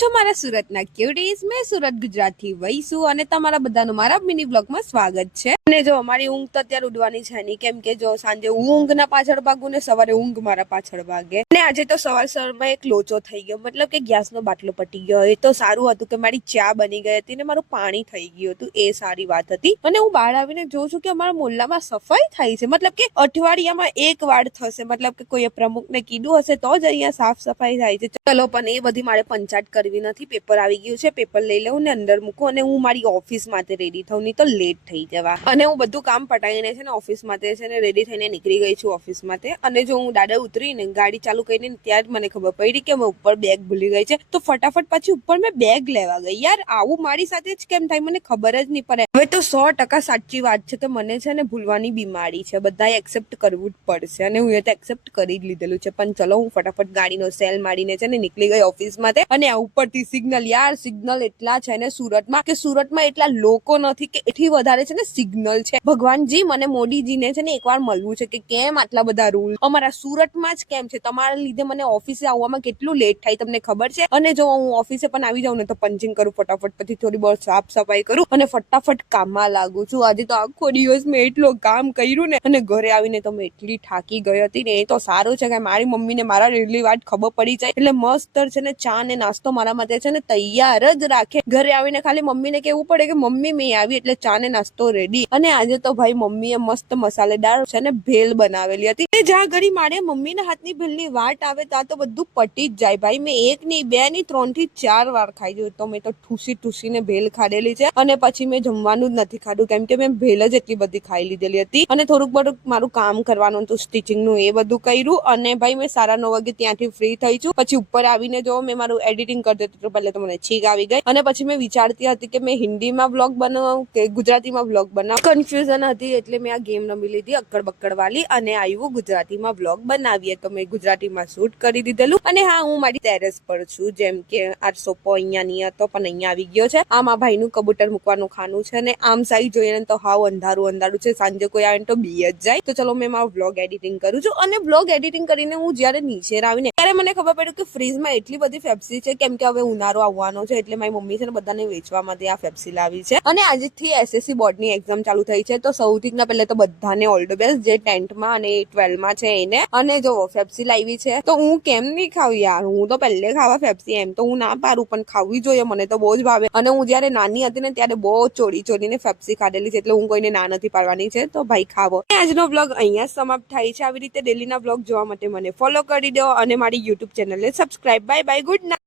છો મારા સુરતના ક્યુટીઝ? મેં સુરત ગુજરાતથી વૈસુ અને તમારા બધાનું મારા મિની બ્લોગમાં સ્વાગત છે। અને જો અમારી ઊંઘ તો અત્યારે ઉડવાની છે નહીં, કેમ કે જો સાંજે હું ઊંઘના પાછળ ભાગું ને સવારે ઊંઘ મારા પાછળ ભાગે। અને આજે તો સવારમાં એક લોચો થઈ ગયો, મતલબ કે ગેસનો બાટલો પટી ગયો। એ તો સારું હતું કે મારી ચા બની ગઈ હતી ને મારું પાણી થઈ ગયું હતું, એ સારી વાત હતી। અને હું બહાર આવીને જોઉં છું કે અમારા મોહલ્લામાં સફાઈ થાય છે, મતલબ કે અઠવાડિયામાં એક વાર થશે, મતલબ કે કોઈએ પ્રમુખને કીધું હશે તો જ અહીંયા સાફ સફાઈ થાય છે। ચલો, પણ એ બધી મારે પંચાયત કરવી નથી। પેપર આવી ગયું છે, પેપર લઈ લઉં ને અંદર મૂકું અને હું મારી ઓફિસ માટે રેડી થઉં, નહીં તો લેટ થઈ જવા। અને હું બધું કામ પટાવીને છે ને ઓફિસ માટે છે ને રેડી થઈને નીકળી ગઈ છું ઓફિસ માટે। અને જો હું દાદા ઉતરીને ગાડી ચાલુ કરીને ત્યાં જ મને ખબર પડી કે મેં ઉપર બેગ ભૂલી ગઈ છે, તો ફટાફટ પાછી ઉપર મેં બેગ લેવા ગઈ। યાર, આવું મારી સાથે જ કેમ થાય મને ખબર જ નહીં પડે। હવે તો 100% સાચી વાત છે કે મને છે ને ભૂલવાની બીમારી છે, બધાએ એક્સેપ્ટ કરવું જ પડશે અને હું એ તો એક્સેપ્ટ કરી જ લીધેલું છે। પણ ચલો, હું ફટાફટ ગાડીનો સેલ મારીને છે ને નીકળી ગઈ ઓફિસ માટે। અને આ ઉપરથી સિગ્નલ, યાર સિગ્નલ એટલા છે ને સુરતમાં કે સુરતમાં એટલા લોકો નથી કે એથી વધારે છે ને સિગ્નલ છે। ભગવાનજી, મને મોદીજીને છે ને એકવાર મળવું છે કે કેમ આટલા બધા રૂલ અમારા સુરતમાં જ કેમ છે? તમારા લીધે મને ઓફિસે આવવામાં કેટલું લેટ થાય તમને ખબર છે? અને જો હું ઓફિસે પણ આવી જાઉં ને તો પંચિંગ કરું ફટાફટ, પછી થોડી બહુ સાફ સફાઈ કરું અને ફટાફટ કામમાં લાગુ છું। આજે તો આખો દિવસ મેં એટલું કામ કર્યું ને, અને ઘરે આવીને તો મેં એટલી થાકી ગઈ હતી ને। એ તો સારું છે કે મારી મમ્મીને મારા રેલી વાત ખબર પડી જાય એટલે મસ્ત છે ને ચા ને નાસ્તો મારા માટે છે ને તૈયાર જ રાખે। ઘરે આવીને ખાલી મમ્મીને કેવું પડે કે મમ્મી મેં આવી એટલે ચા ને નાસ્તો રેડી। અને આજે તો ભાઈ મમ્મીએ મસ્ત મસાલેદાર છે ને ભેલ બનાવેલી હતી। જ્યાં ઘડી મારે મમ્મીના હાથની ભેલની વાટ આવે ત્યાં તો બધું પટી જ જાય ભાઈ। મેં એક નહીં, બે નહીં, 3 થી 4 વાર ખાઈ ગયું। તો મેં તો ઠૂસીને ભેલ ખાધેલી છે અને પછી મેં જમવાનું જ નથી ખાધું, કેમ કે મેં ભેલ જ એટલી બધી ખાઈ લીધેલી હતી। અને થોડુંક બધું મારું કામ કરવાનું હતું, સ્ટિચિંગનું, એ બધું કર્યું અને ભાઈ મેં 9:30 વાગે ત્યાંથી ફ્રી થઈ છું। પછી ઉપર આવીને જો મેં મારું એડિટિંગ કરતી હતી તો પહેલે તો મને છીક આવી ગઈ અને પછી મેં વિચારતી હતી કે મેં હિન્દીમાં વ્લોગ બનાવું કે ગુજરાતીમાં વ્લોગ બનાવું, કન્ફ્યુઝન હતી। એટલે મેં આ ગેમ રમી લીધી અક્કડ બક્કડ વાળી અને આવ્યું ગુજરાતીમાં વ્લોગ બનાવીએ। તો મેં ગુજરાતીમાં શૂટ કરી દીધેલું અને હા, હું મારી ટેરેસ પર છું। જેમ કે આ સોપો અહીંયા નહીં હતો પણ અહીંયા આવી ગયો છે। આમ આ ભાઈનું કબૂતર મૂકવાનું ખાનું છે ને આમ સાઈડ જોઈએ તો હાવ અંધારું છે, સાંજે કોઈ આવે તો બી જ જાય। તો ચલો, મેં મારું વ્લોગ એડિટિંગ કરું છું અને વ્લોગ એડિટિંગ કરીને હું જયારે નીચે આવીને ત્યારે મને ખબર પડ્યું કે ફ્રીજમાં એટલી બધી પેપ્સી છે, કેમ કે હવે ઉનાળો આવવાનો છે એટલે મારી મમ્મી છે ને બધાને વેચવા માટે આ પેપ્સી લાવી છે। અને આજથી એસએસસી બોર્ડની એક્ઝામ ચાલુ થઈ છે, તો સૌથી પહેલા તો બધાને ઓલ ધ બેસ્ટ, જે 10th માં અને 12 માં છે એને। અને જો પેપ્સી લાવી છે તો હું કેમ નહીં ખાવ યાર, હું તો પહેલે ખાવા પેપ્સી, એમ તો હું ના પાડું પણ ખાવી જોઈએ, મને તો બહુ જ ભાવે। અને હું જયારે નાની હતી ને ત્યારે બહુ ચોરીને પેપ્સી ખાધેલી છે, એટલે હું કોઈને ના નથી પાડવાની છે, તો ભાઈ ખાવો। આજનો બ્લોગ અહીંયા સમાપ્ત થાય છે। આવી રીતે ડેલીના બ્લોગ જોવા માટે મને ફોલો કરી દો અને મારી યુટ્યુબ ચેનલને subscribe. Bye bye, good night.